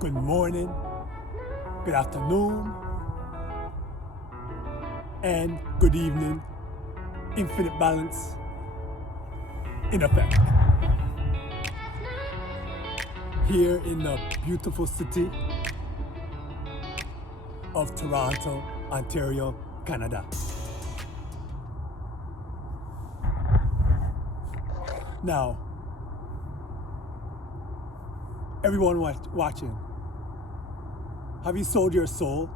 good morning, good afternoon, and good evening. Infinite balance in effect. Here in the beautiful city of Toronto, Ontario, Canada. Now, everyone watching, have you sold your soul?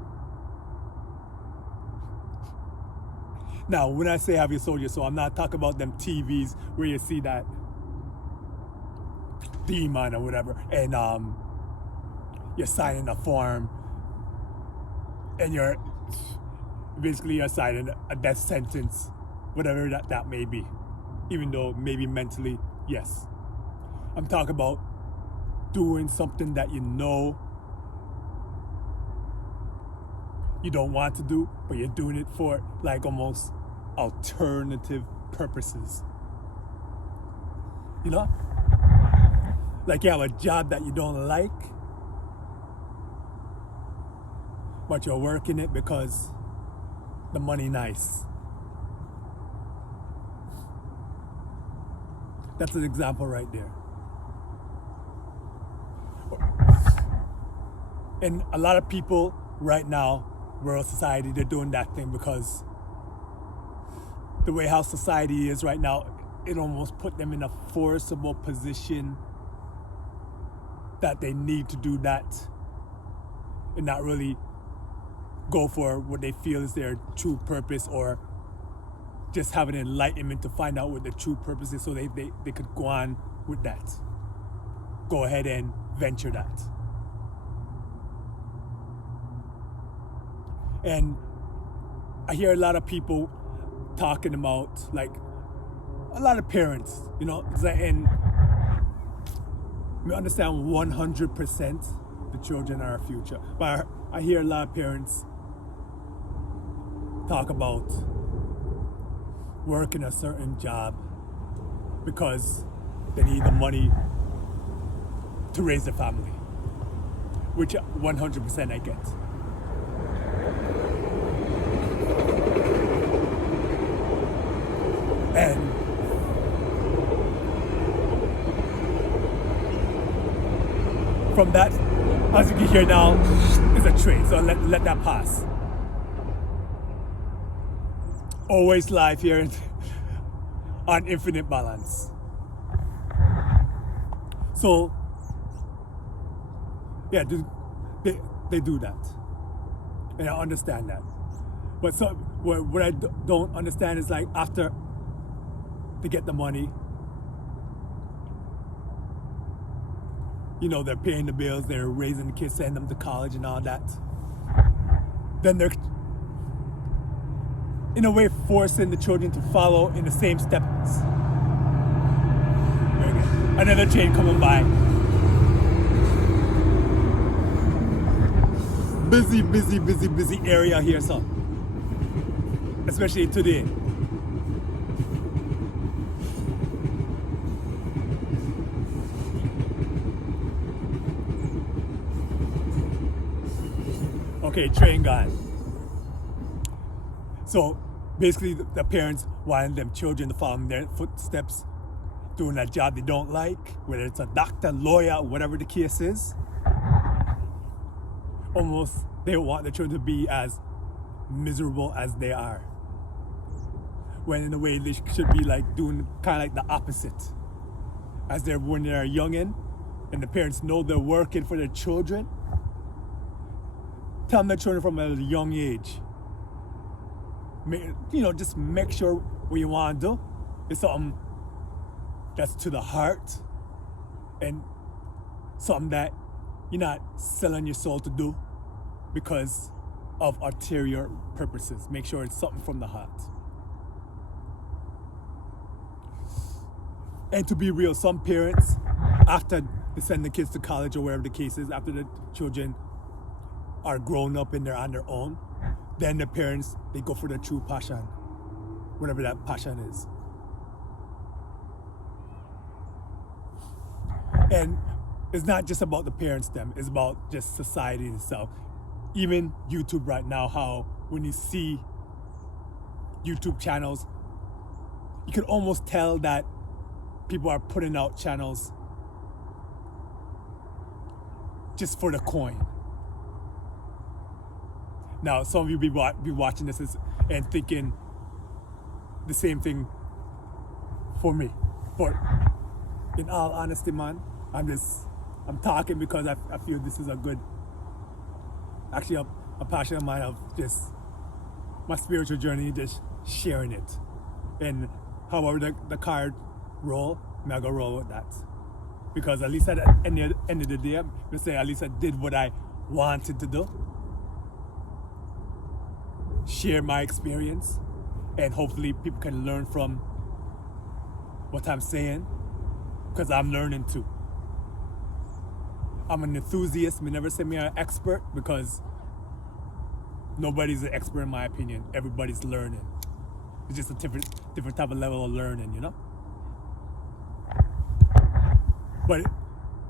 Now, when I say have you sold your soul, I'm not talking about them TVs where you see that demon or whatever, and you're signing a form, and you're signing a death sentence, whatever that may be, even though maybe mentally, yes. I'm talking about doing something that you know you don't want to do, but you're doing it for like almost alternative purposes. You know? Like you have a job that you don't like, but you're working it because the money nice. That's an example right there. And a lot of people right now, world society, they're doing that thing because the way how society is right now, it almost put them in a forcible position that they need to do that and not really go for what they feel is their true purpose, or just have an enlightenment to find out what the true purpose is so they could go on with that. Go ahead and venture that. And I hear a lot of people talking about, like, a lot of parents, you know, it's like, and we understand 100% the children are our future. But I hear a lot of parents talk about working a certain job because they need the money to raise their family, which 100% I get. And from that, as you can hear now, is a trade, so let that pass. Always live here on Infinite Balance. So, yeah, they do that. And I understand that. But so, what I don't understand is, like, after they get the money, you know, they're paying the bills, they're raising the kids, sending them to college and all that. Then they're, in a way, forcing the children to follow in the same steps. Another train coming by. Busy area here, so. Especially today. Okay, train gone. So basically the parents wanted them children to follow in their footsteps, doing that job they don't like, whether it's a doctor, lawyer, whatever the case is. Almost they want the children to be as miserable as they are. When in a way they should be like doing kind of like the opposite. As when they're youngin' and the parents know they're working for their children, tell their children from a young age, you know, just make sure what you want to do is something that's to the heart and something that you're not selling your soul to do because of ulterior purposes. Make sure it's something from the heart. And to be real, some parents, after they send the kids to college or wherever the case is, after the children are grown up and they're on their own, then the parents, they go for their true passion, whatever that passion is. And it's not just about the parents them, it's about just society itself. Even YouTube right now, how when you see YouTube channels, you can almost tell that people are putting out channels just for the coin. Now, some of you be watching this and thinking the same thing for me. But in all honesty, man, I'm talking because I feel this is a good, actually a passion of mine of just my spiritual journey, just sharing it. And however the card roll, I'm gonna go roll with that. Because at least at the end of the day, I'm gonna say at least I did what I wanted to do. Share my experience, and hopefully people can learn from what I'm saying, because I'm learning too. I'm an enthusiast. Me never say me an expert, because nobody's an expert in my opinion. Everybody's learning. It's just a different type of level of learning, you know? But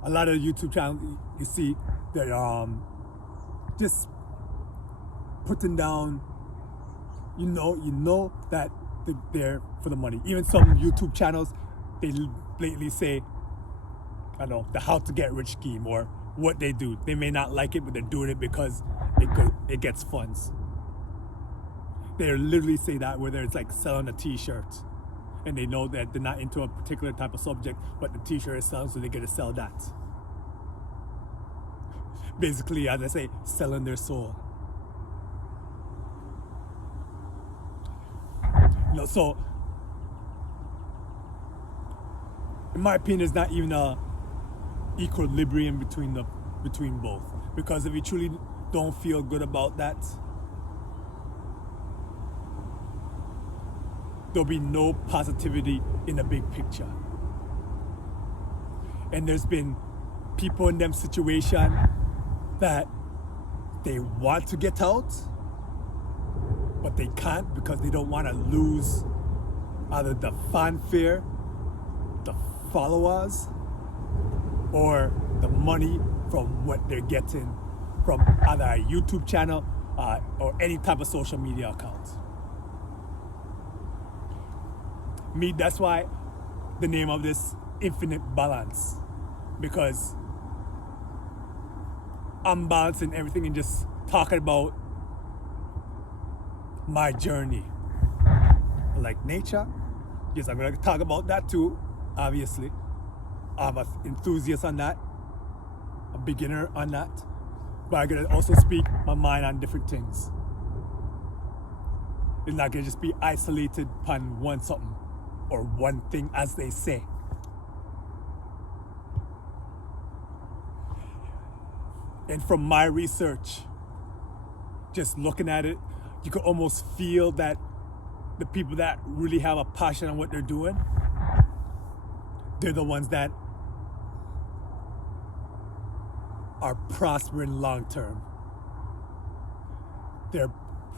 a lot of YouTube channels you see, they're just putting down, you know that they're there for the money. Even some YouTube channels, they blatantly say, I don't know, the how to get rich scheme or what they do. They may not like it, but they're doing it because it gets funds. They literally say that, whether it's like selling a t-shirt, and they know that they're not into a particular type of subject, but the t-shirt is selling, so they get to sell that. Basically, as I say, selling their soul. So in my opinion, there's not even a equilibrium between both. Because if you truly don't feel good about that, there'll be no positivity in the big picture. And there's been people in them situation that they want to get out, but they can't because they don't want to lose either the fanfare, the followers, or the money from what they're getting from either a YouTube channel or any type of social media account. Me, that's why the name of this Infinite Balance, because I'm balancing everything and just talking about my journey. Like nature, yes, I'm gonna talk about that too, obviously. I'm an enthusiast on that, a beginner on that, but I'm gonna also speak my mind on different things. It's not gonna just be isolated upon one something or one thing, as they say. And from my research, just looking at it, you could almost feel that the people that really have a passion on what they're doing, they're the ones that are prospering long term. They're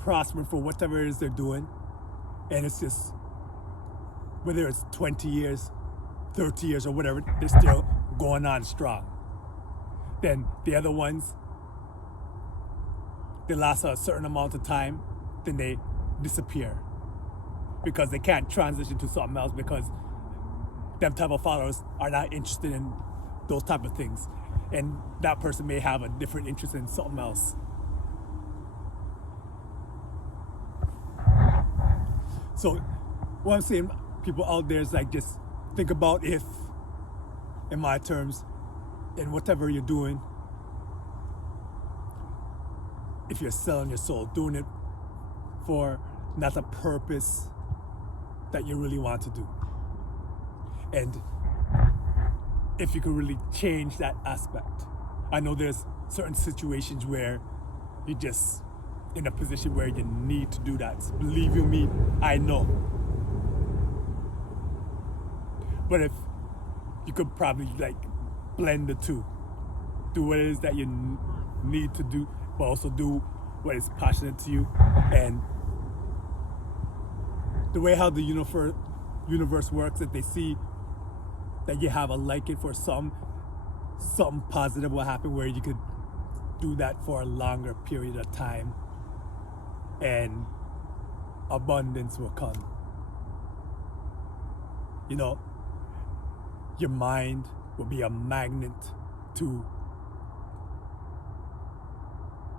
prospering for whatever it is they're doing. And it's just, whether it's 20 years, 30 years, or whatever, they're still going on strong. Then the other ones, they last a certain amount of time, then they disappear because they can't transition to something else, because them type of followers are not interested in those type of things, and that person may have a different interest in something else. So what I'm saying, people out there, is like, just think about if, in my terms, in whatever you're doing, if you're selling your soul, doing it for not a purpose that you really want to do. And if you could really change that aspect. I know there's certain situations where you're just in a position where you need to do that. Believe you me, I know. But if you could probably like blend the two, do what it is that you need to do, but also do what is passionate to you. And the way how the universe works, if they see that you have a liking for some, something positive will happen where you could do that for a longer period of time and abundance will come. You know, your mind will be a magnet to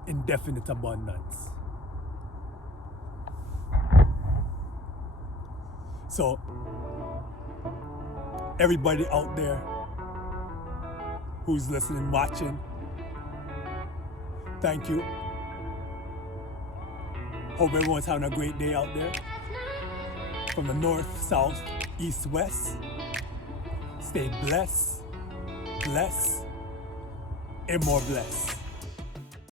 indefinite abundance. So, everybody out there who's listening, watching, thank you. Hope everyone's having a great day out there. From the north, south, east, west. Stay blessed, and more blessed.